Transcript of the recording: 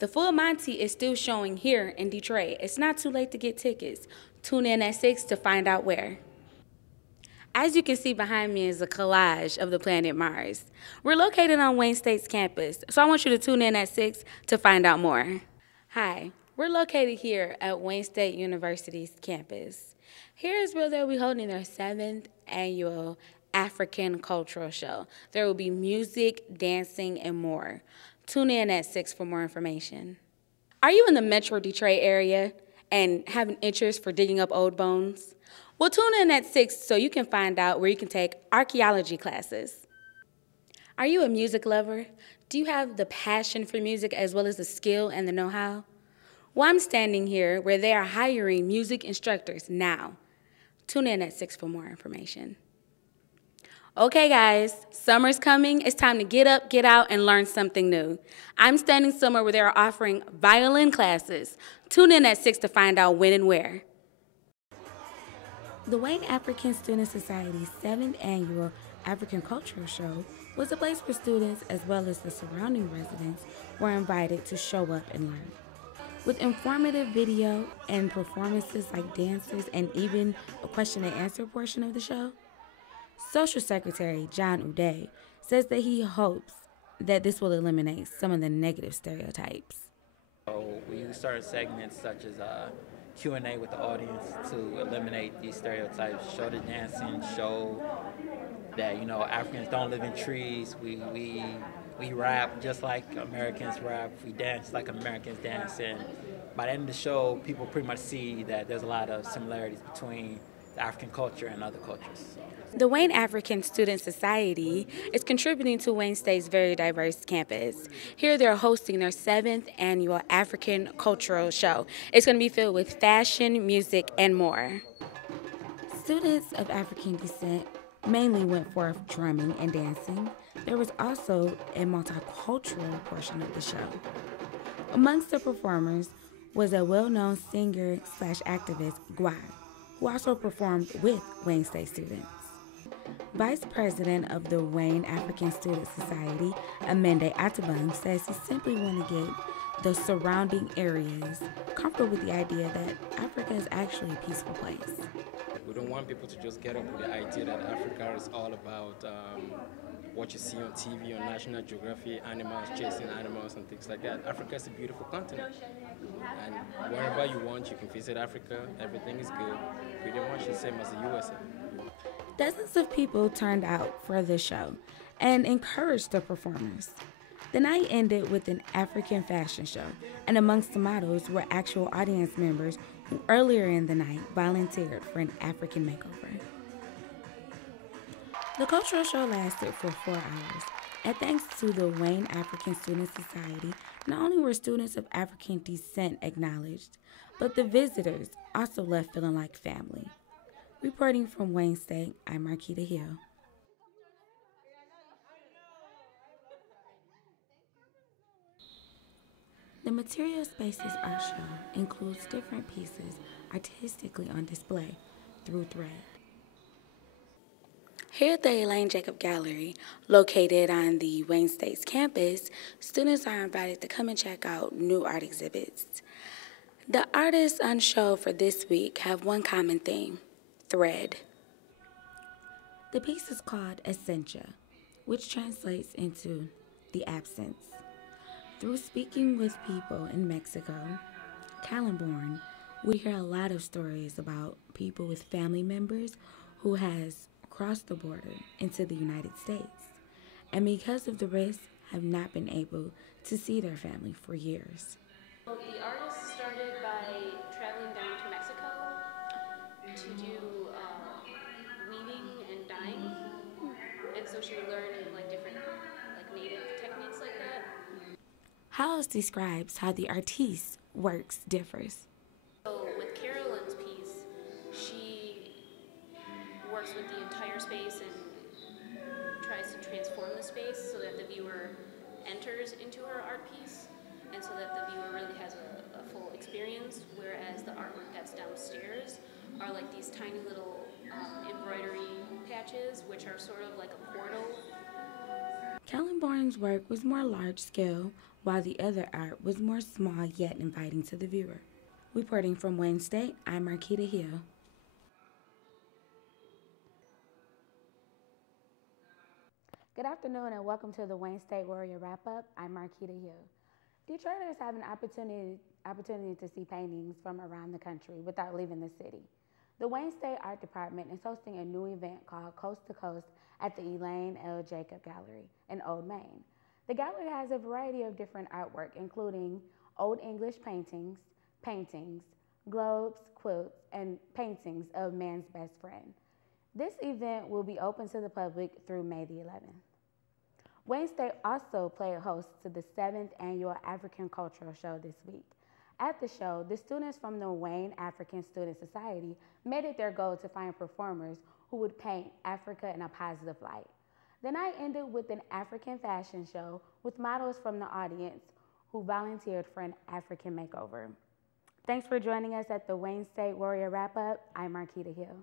The full Monty is still showing here in Detroit. It's not too late to get tickets. Tune in at 6 to find out where. As you can see behind me is a collage of the planet Mars. We're located on Wayne State's campus, so I want you to tune in at 6 to find out more. Hi, we're located here at Wayne State University's campus. Here is where they'll be holding their 7th annual African Cultural Show. There will be music, dancing, and more. Tune in at 6 for more information. Are you in the Metro Detroit area and have an interest for digging up old bones? Well, tune in at 6 so you can find out where you can take archaeology classes. Are you a music lover? Do you have the passion for music as well as the skill and the know-how? Well, I'm standing here where they are hiring music instructors now. Tune in at 6 for more information. Okay, guys, summer's coming. It's time to get up, get out, and learn something new. I'm standing somewhere where they are offering violin classes. Tune in at 6 to find out when and where. The Wayne African Student Society's 7th annual African Cultural Show was a place where students as well as the surrounding residents were invited to show up and learn. With informative video and performances like dances and even a question and answer portion of the show, Social Secretary John Uday says that he hopes that this will eliminate some of the negative stereotypes. So we started segments such as Q&A with the audience to eliminate these stereotypes, show the dancing, show that, you know, Africans don't live in trees. We rap just like Americans rap. We dance like Americans dance. And by the end of the show, people pretty much see that there's a lot of similarities between the African culture and other cultures. The Wayne African Student Society is contributing to Wayne State's very diverse campus. Here they're hosting their 7th annual African Cultural Show. It's going to be filled with fashion, music, and more. Students of African descent mainly went for drumming and dancing. There was also a multicultural portion of the show. Amongst the performers was a well-known singer/activist, Gwa, who also performed with Wayne State students. Vice President of the Wayne African Student Society, Amende Atabang, says he simply want to get the surrounding areas comfortable with the idea that Africa is actually a peaceful place. We don't want people to just get up with the idea that Africa is all about what you see on TV, on National Geographic, animals, chasing animals and things like that. Africa is a beautiful continent. And wherever you want, you can visit Africa. Everything is good. Pretty much the same as the USA. Dozens of people turned out for the show and encouraged the performers. The night ended with an African fashion show, and amongst the models were actual audience members who earlier in the night volunteered for an African makeover. The cultural show lasted for 4 hours, and thanks to the Wayne African Student Society, not only were students of African descent acknowledged, but the visitors also left feeling like family. Reporting from Wayne State, I'm Marquetta Hill. The Material Spaces art show includes different pieces artistically on display through thread. Here at the Elaine Jacob Gallery, located on the Wayne State's campus, students are invited to come and check out new art exhibits. The artists on show for this week have one common theme: thread. The piece is called Essentia, which translates into the absence. Through speaking with people in Mexico, Calamborn, we hear a lot of stories about people with family members who has crossed the border into the United States, and because of the risk, have not been able to see their family for years. Well, the artist started by traveling down to Mexico to do weaving and dyeing, and so she would learn different native techniques like that. Howes describes how the artist's works differs. So with Carolyn's piece, she works with the entire space and tries to transform the space so that the viewer enters into her art piece and so that the viewer really has a full experience, whereas the artwork that's downstairs are like these tiny little embroidery patches, which are sort of like a portal. Calamborn's work was more large-scale, while the other art was more small yet inviting to the viewer. Reporting from Wayne State, I'm Marquetta Hill. Good afternoon and welcome to the Wayne State Warrior Wrap-Up. I'm Marquetta Hill. Detroiters have an opportunity to see paintings from around the country without leaving the city. The Wayne State Art Department is hosting a new event called Coast to Coast at the Elaine L. Jacob Gallery in Old Main. The gallery has a variety of different artwork, including Old English paintings, globes, quilts, and paintings of man's best friend. This event will be open to the public through May the 11th. Wayne State also played host to the 7th annual African Cultural Show this week. At the show, the students from the Wayne African Student Society made it their goal to find performers who would paint Africa in a positive light. The night ended with an African fashion show with models from the audience who volunteered for an African makeover. Thanks for joining us at the Wayne State Warrior Wrap-Up. I'm Marquetta Hill.